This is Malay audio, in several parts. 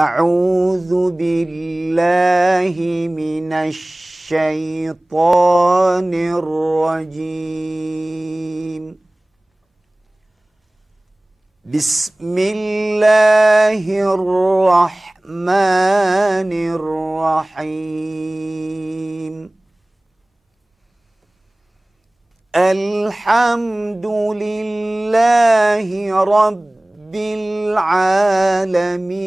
أعوذ بالله من الشيطان الرجيم. بسم الله الرحمن الرحيم. الحمد لله رب العالمين.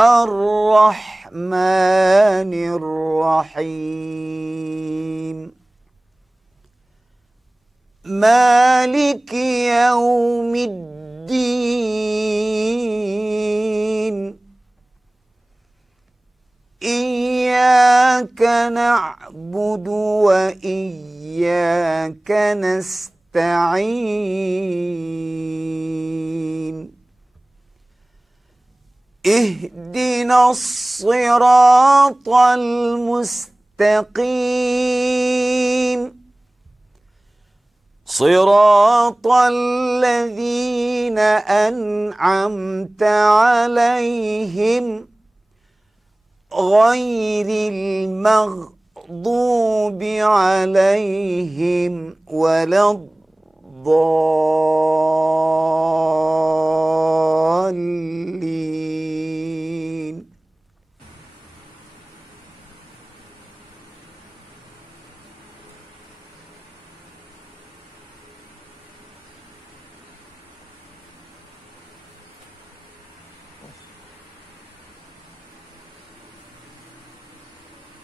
الرحمن الرحيم. مالك يوم الدين. إياك نعبد وإياك نستعين. اهدنا الصراط المستقيم. صراط الذين أنعمت عليهم غير المغضوب عليهم ولا الضالين.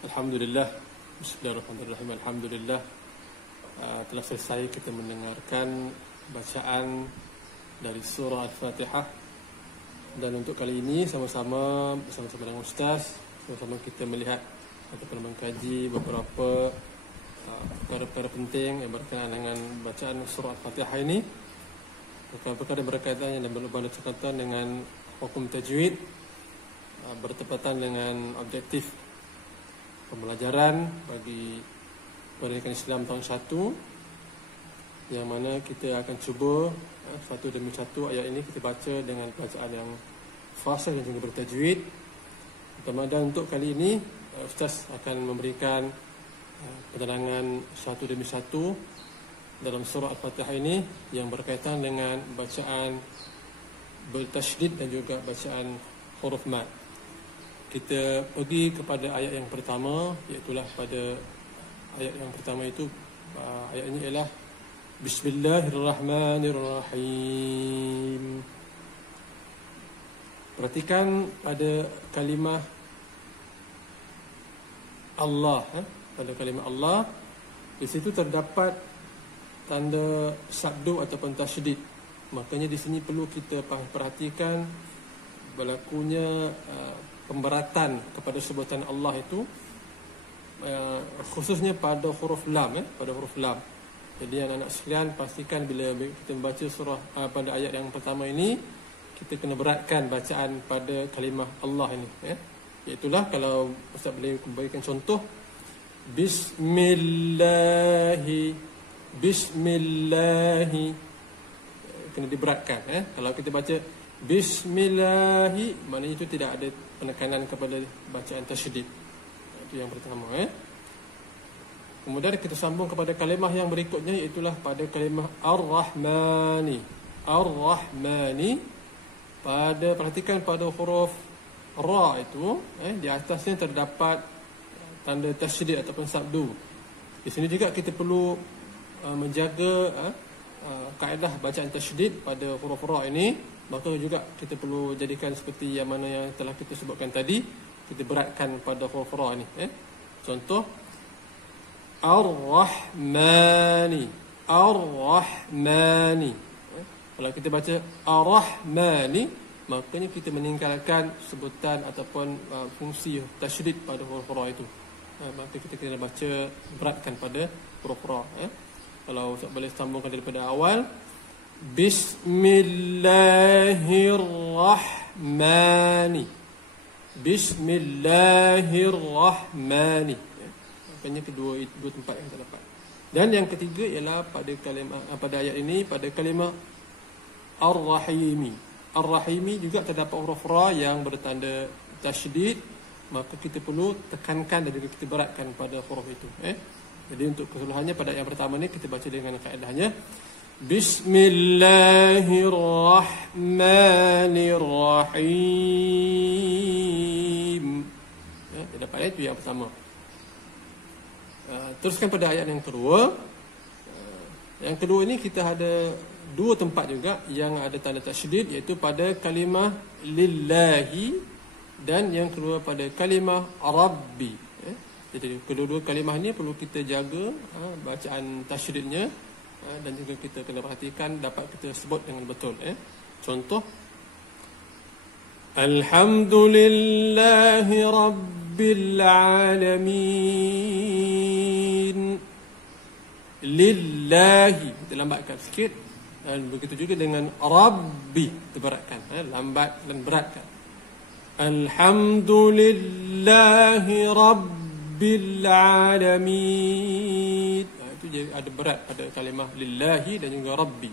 Alhamdulillah, Bismillahirrahmanirrahim. Alhamdulillah, telah selesai kita mendengarkan bacaan dari surah Al-Fatihah. Dan untuk kali ini sama-sama bersama-sama dengan Ustaz, sama-sama kita melihat ataupun mengkaji beberapa perkara-perkara penting yang berkaitan dengan bacaan surah Al-Fatihah ini. Perkara-perkara yang berkaitan dan berkaitan dengan hukum tajwid, bertepatan dengan objektif pembelajaran bagi pendidikan Islam tahun 1, yang mana kita akan cuba satu demi satu ayat ini kita baca dengan bacaan yang fasih dan juga bertajwid. Dan untuk kali ini Ustaz akan memberikan penerangan satu demi satu dalam surah Al-Fatihah ini yang berkaitan dengan bacaan bertasydid dan juga bacaan huruf mad. Kita pergi kepada ayat yang pertama, iaitulah pada ayat yang pertama itu ayatnya ialah Bismillahirrahmanirrahim. Perhatikan pada kalimah Allah, pada kalimah Allah di situ terdapat tanda sabdu ataupun tasydid. Makanya di sini perlu kita perhatikan berlakunya pemberatan kepada sebutan Allah itu, khususnya pada huruf lam, pada huruf lam. Jadi anak-anak sekalian, pastikan bila kita membaca surah pada ayat yang pertama ini, kita kena beratkan bacaan pada kalimah Allah ini, Iaitulah kalau Ustaz boleh berikan contoh, Bismillahi, kena diberatkan. Kalau kita baca Bismillahi, maknanya itu tidak ada penekanan kepada bacaan tasydid. Itu yang pertama. Kemudian kita sambung kepada kalimah yang berikutnya, iaitulah pada kalimah Ar-Rahmani. Ar-Rahmani, perhatikan pada huruf Ra itu, di atasnya terdapat tanda tasydid ataupun sabdu. Di sini juga kita perlu menjaga kaedah bacaan tasydid pada huruf Ra ini. Maka juga kita perlu jadikan seperti yang mana yang telah kita sebutkan tadi, kita beratkan pada huruf Ra ini. Contoh Ar-Rahmani. Ar-Rahmani. Kalau kita baca Ar-Rahmani, maknanya kita meninggalkan sebutan ataupun fungsi tasydid pada huruf Ra itu. Maka kita kena baca beratkan pada huruf Ra. Kalau Ustaz boleh sambungkan daripada awal, Bismillahirrahmani. Bismillahirrahmani. Maknanya dua tempat yang terdapat. Dan yang ketiga ialah pada kalimah, pada ayat ini, pada kalimah Ar-Rahimi. Ar-Rahimi juga terdapat huruf ra yang bertanda tasydid, maka kita perlu tekankan dan juga kita beratkan pada huruf itu. Jadi untuk keseluruhannya pada yang pertama ni kita baca dengan kaedahnya. Bismillahirrahmanirrahim. Dia dapat itu yang pertama. Teruskan pada ayat yang kedua. Yang kedua ni kita ada dua tempat juga yang ada tanda tasydid, iaitu pada kalimah lillahi dan yang kedua pada kalimah rabbi. Jadi kedua-dua kalimah ni perlu kita jaga bacaan tasydidnya, dan juga kita kena perhatikan dapat kita sebut dengan betul. Contoh, Alhamdulillahi Rabbil Alamin. Lillahi, kita lambatkan sikit. Dan begitu juga dengan Rabbi, terberatkan, lambat dan beratkan. Alhamdulillahi Rabbil Alamin. Itu jadi ada berat pada kalimah lillahi dan juga Rabbi.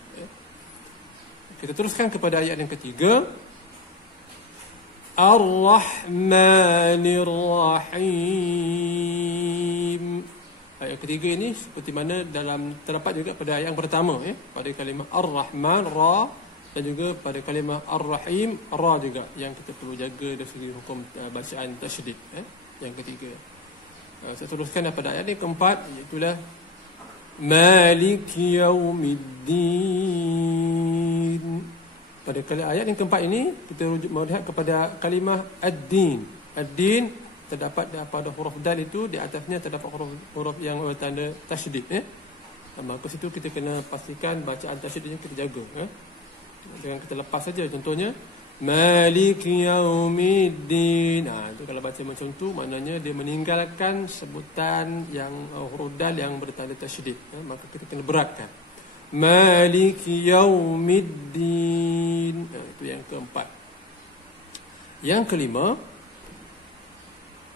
Kita teruskan kepada ayat yang ketiga. Ar-Rahmanir-Rahim. Ayat ketiga ini seperti mana dalam terdapat juga pada ayat yang pertama, pada kalimah Ar-Rahman, Ra, dan juga pada kalimah Ar-Rahim, Ra juga yang kita perlu jaga dari segi hukum bacaan tasydid. Yang ketiga. Saya teruskan daripada ayat yang keempat, iaitulah Maliki Yaumiddin. Pada ayat yang keempat ini kita melihat kepada kalimah Ad-Din. Ad-Din terdapat pada huruf dal itu, di atasnya terdapat huruf yang bertanda tasydid. Maka situ kita kena pastikan bacaan tasydidnya kita jaga. Jangan kita lepas saja. Contohnya Maliki Yaumiddin. Itu kalau baca macam tu maknanya dia meninggalkan sebutan yang huruf dal yang bertanda tasydid. Maka kita kena beratkan. Maliki Yaumiddin. Itu yang keempat. Yang kelima,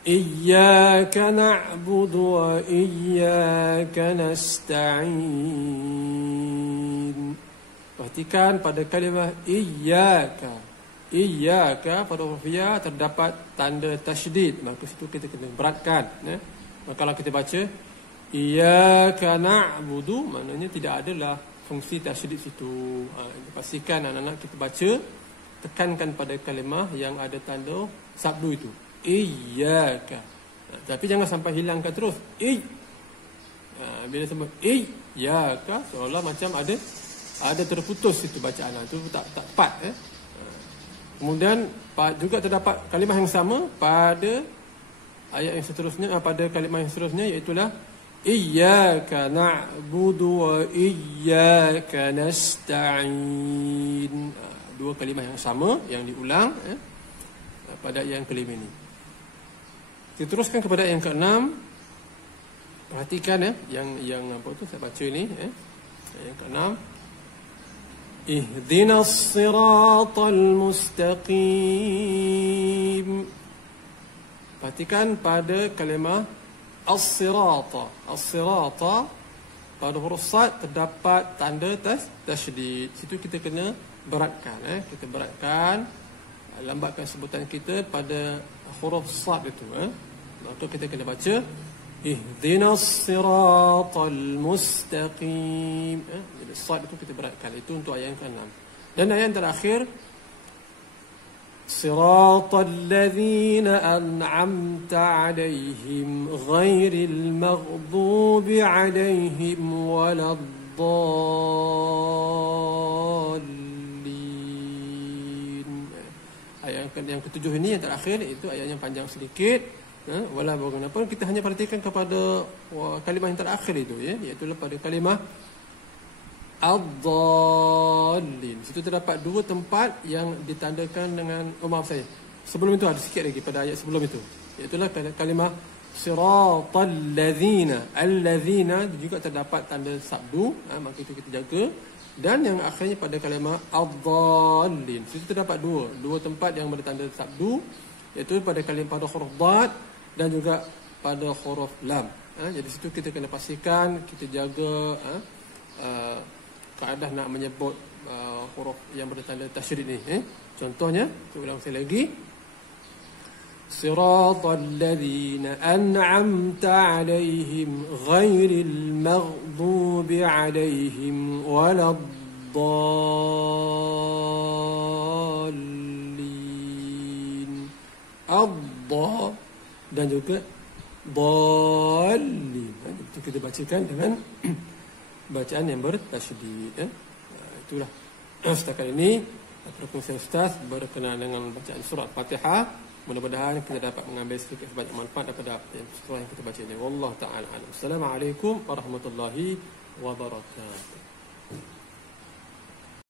Iyyaka na'budu wa iyyaka nasta'in. Perhatikan pada kalimah iyyaka. Iyyaka pada huruf ya terdapat tanda tasydid, maka situ kita kena beratkan. Maka kalau kita baca iyyaka na'budu, maknanya tidak adalah fungsi tasydid situ. Pastikan anak-anak kita baca, tekankan pada kalimah yang ada tanda sabdu itu. Iyyaka. Tapi jangan sampai hilangkan terus. Bila sebut iyyaka, seolah macam ada terputus itu bacaan. Itu tak tepat. Kemudian juga terdapat kalimah yang sama pada ayat yang seterusnya, pada kalimah yang seterusnya, iaitulah Iyyaka na'budu wa iyyaka nasta'in. Dua kalimah yang sama yang diulang pada ayat yang kelima ini. Kita teruskan kepada yang keenam. Perhatikan yang apa tu saya baca ni. Yang keenam. Ihdinas siratal mustaqim. Perhatikan pada kalimah as-sirata. As-sirata pada huruf sad terdapat tanda tasydid. Situ kita kena beratkan. Kita beratkan, lambatkan sebutan kita pada huruf sad itu. Maka kita kena baca Ihdinas siratal mustaqim. Jadi sad itu kita beratkan. Itu untuk ayat yang ke-6. Dan ayat yang terakhir, Siratal ladzina an'amta 'alaihim ghairil maghdubi 'alaihim waladdallin. Ayat yang ke-7 ini yang terakhir, itu ayat yang panjang sedikit. Walau bagaimanapun kita hanya perhatikan kepada kalimah yang terakhir itu, iaitu pada kalimah ad-dallin. Situ terdapat dua tempat yang ditandakan dengan, maaf saya, sebelum itu ada sikit lagi pada ayat sebelum itu, iaitu kalimah siratal ladzina. Al-ladzina juga terdapat tanda sabdu, maka itu kita jaga. Dan yang akhirnya pada kalimah ad-dallin, situ terdapat dua tempat yang bertanda sabdu, iaitu pada kalimah pada huruf dad dan juga pada huruf lam. Jadi situ kita kena pastikan kita jaga kaedah nak menyebut huruf yang bertanda tasydid ni. Contohnya, kita ulang sekali lagi. Siratal ladzina an'amta 'alaihim ghairil maghdubi 'alaihim waladdallin. Adha dan juga dallin. Itu kita bacakan dengan bacaan yang bertasydid. Itulah setakat ini perkongsian Ustaz berkenaan dengan bacaan surah Al-Fatihah. Mudah-mudahan kita dapat mengambil sedikit sebanyak manfaat daripada surah yang kita baca ini. Wallahu ta'ala alam. Assalamualaikum warahmatullahi wabarakatuh.